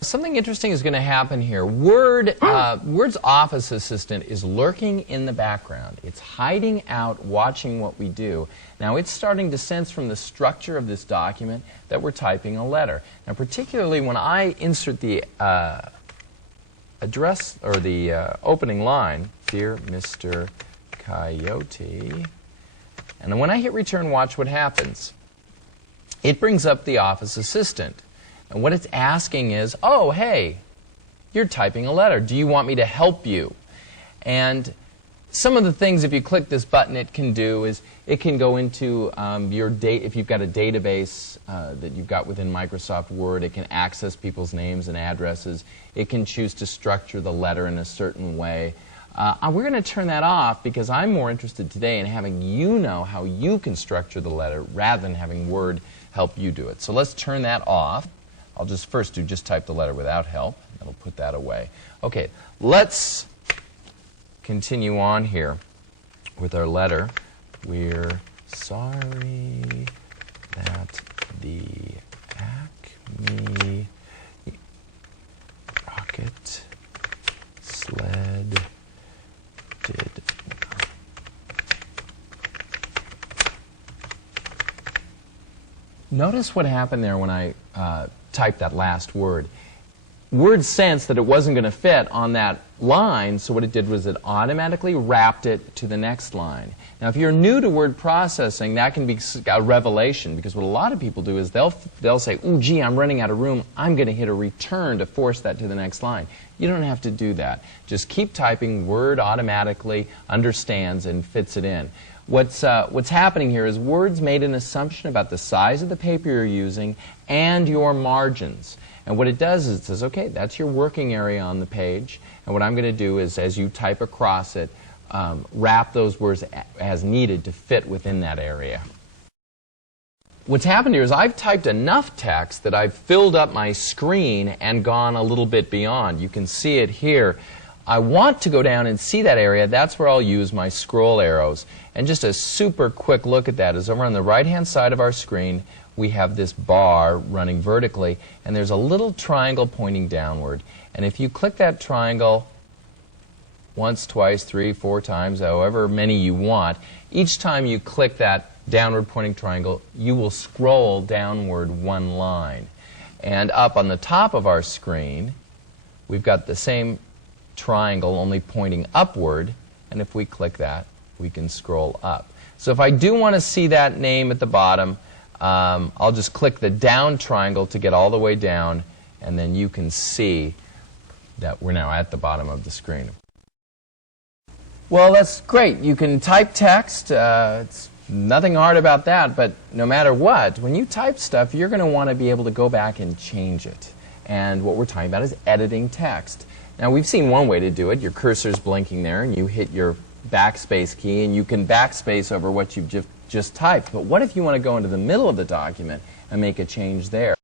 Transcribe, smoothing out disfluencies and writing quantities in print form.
Something interesting is going to happen here. Word's Office Assistant is lurking in the background. It's hiding out, watching what we do. Now, it's starting to sense from the structure of this document that we're typing a letter. Now, particularly when I insert the address or the opening line, "Dear Mr. Coyote," and then when I hit return, watch what happens. It brings up the Office Assistant. And what it's asking is, oh, hey, you're typing a letter. Do you want me to help you? And some of the things, if you click this button, it can do is it can go into if you've got a database that you've got within Microsoft Word, it can access people's names and addresses. It can choose to structure the letter in a certain way. We're going to turn that off because I'm more interested today in having you know how you can structure the letter rather than having Word help you do it. So let's turn that off. I'll just type the letter without help. That'll put that away. Okay, let's continue on here with our letter. We're sorry that the Acme rocket sled did not. Notice what happened there when I typed that last word. Word sensed that it wasn't going to fit on that line, so what it did was it automatically wrapped it to the next line. Now, if you're new to word processing, that can be a revelation, because what a lot of people do is they'll say, "Ooh, gee, I'm running out of room. I'm going to hit a return to force that to the next line." You don't have to do that. Just keep typing. Word automatically understands and fits it in. What's happening here is Word's made an assumption about the size of the paper you're using and your margins. And what it does is it says, okay, that's your working area on the page. And what I'm going to do is, as you type across it, wrap those words as needed to fit within that area. What's happened here is I've typed enough text that I've filled up my screen and gone a little bit beyond. You can see it here. I want to go down and see that area. That's where I'll use my scroll arrows. And just a super quick look at that is over on the right-hand side of our screen, we have this bar running vertically, and there's a little triangle pointing downward. And if you click that triangle once, twice, 3, 4 times, however many you want, each time you click that downward pointing triangle, you will scroll downward one line. And up on the top of our screen, we've got the same triangle only pointing upward, and if we click that, we can scroll up. So if I do want to see that name at the bottom, I'll just click the down triangle to get all the way down, and then you can see that we're now at the bottom of the screen. Well, that's great. You can type text. It's nothing hard about that, but no matter what, when you type stuff, you're going to want to be able to go back and change it. And what we're talking about is editing text. Now, we've seen one way to do it. Your cursor's blinking there, and you hit your backspace key, and you can backspace over what you've just typed. But what if you want to go into the middle of the document and make a change there?